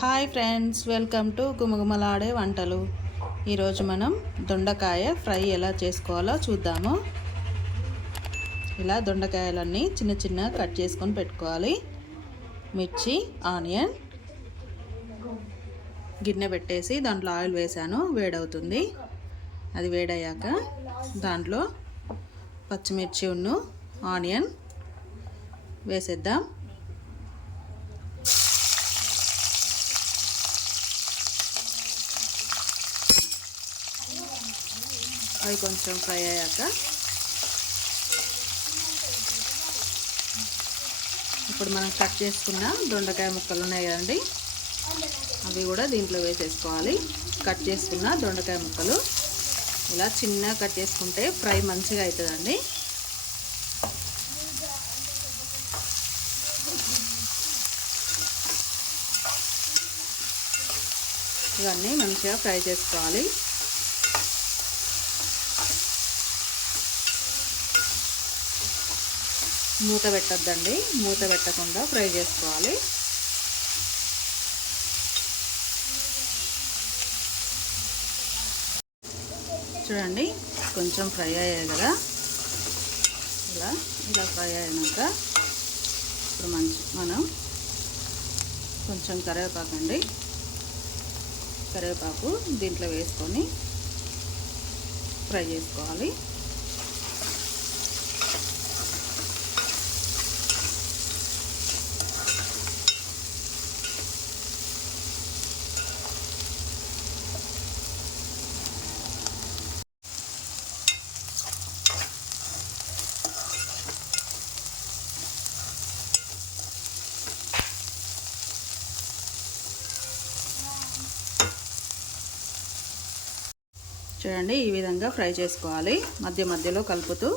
Hi friends welcome to గుమగుమలాడే వంటలు. ఈరోజు మనం దొండకాయ ఫ్రై ఎలా చేసుకోవాలో చూద్దాము. ఇలా దొండకాయలన్నీ చిన్న చిన్న కట్ చేసుకొని పెట్టుకోవాలి. మిర్చి ఆనియన్ గిన్నె పెట్టేసి దాంట్లో ఆయిల్ వేసాను వేడవుతుంది. అది వేడయ్యాక దాంట్లో పచ్చిమిర్చి ఉన్ను ఆనియన్ వేసేద్దాం. అవి కొంచెం ఫ్రై అయ్యాక ఇప్పుడు మనం కట్ చేసుకున్న దొండకాయ ముక్కలు ఉన్నాయి కదండి. అవి కూడా దీంట్లో వేసేసుకోవాలి. కట్ చేసుకున్న దొండకాయ ముక్కలు ఇలా చిన్నగా కట్ చేసుకుంటే ఫ్రై మంచిగా అవుతుందండి. ఇవన్నీ మంచిగా ఫ్రై చేసుకోవాలి. మూత పెట్టద్దండి. మూత పెట్టకుండా ఫ్రై చేసుకోవాలి. చూడండి కొంచెం ఫ్రై అయ్యాయి కదా. ఇలా ఇలా ఫ్రై అయినాక ఇప్పుడు మంచి మనం కొంచెం కరివేపాకు అండి కరివేపాకు దీంట్లో వేసుకొని ఫ్రై చేసుకోవాలి. చూడండి ఈ విధంగా ఫ్రై చేసుకోవాలి. మధ్య మధ్యలో కలుపుతూ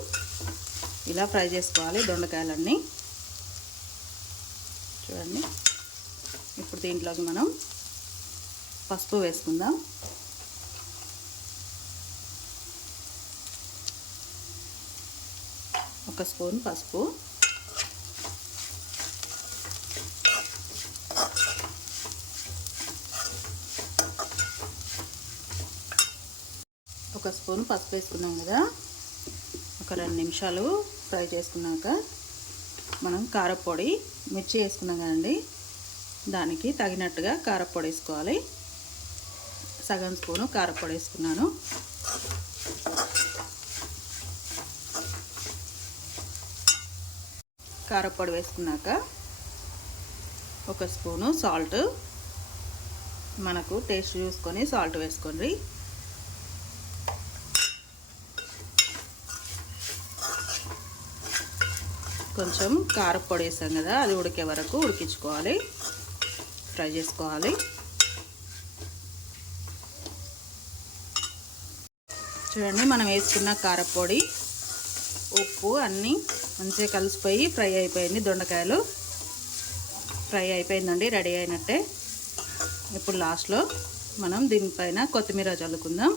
ఇలా ఫ్రై చేసుకోవాలి దొండకాయలన్నీ. చూడండి ఇప్పుడు దీంట్లోకి మనం పసుపు వేసుకుందాం. ఒక స్పూన్ పసుపు. ఒక స్పూన్ పసుపు వేసుకున్నాం కదా. ఒక రెండు నిమిషాలు ఫ్రై చేసుకున్నాక మనం కారపొడి మిర్చి వేసుకున్నాం కదండి. దానికి తగినట్టుగా కారపొడి వేసుకోవాలి. సగం స్పూను కారపొడి వేసుకున్నాను. కారపొడి వేసుకున్నాక ఒక స్పూను సాల్ట్. మనకు టేస్ట్ చూసుకొని సాల్ట్ వేసుకోండి. కొంచెం కారపొడి వేసాం కదా అది ఉడికే వరకు ఉడికించుకోవాలి. ఫ్రై చేసుకోవాలి. చూడండి మనం వేసుకున్న కారపొడి ఉప్పు అన్నీ మంచిగా కలిసిపోయి ఫ్రై అయిపోయింది. దొండకాయలు ఫ్రై అయిపోయిందండి రెడీ అయినట్టే. ఇప్పుడు లాస్ట్లో మనం దీనిపైన కొత్తిమీర చల్లుకుందాం.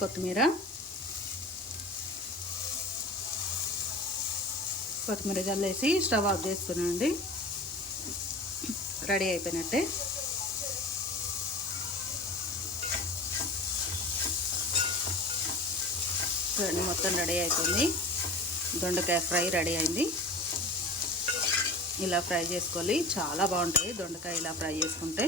కొత్తిమీర కొత్తిమీర జల్లేసి స్టవ్ ఆఫ్ చేస్తున్నానండి రెడీ అయిపోయినట్టే. చూడండి మొత్తం రెడీ అయిపోయింది. దొండకాయ ఫ్రై రెడీ అయింది. ఇలా ఫ్రై చేసుకోవాలి. చాలా బాగుంటుంది దొండకాయ ఇలా ఫ్రై చేసుకుంటే.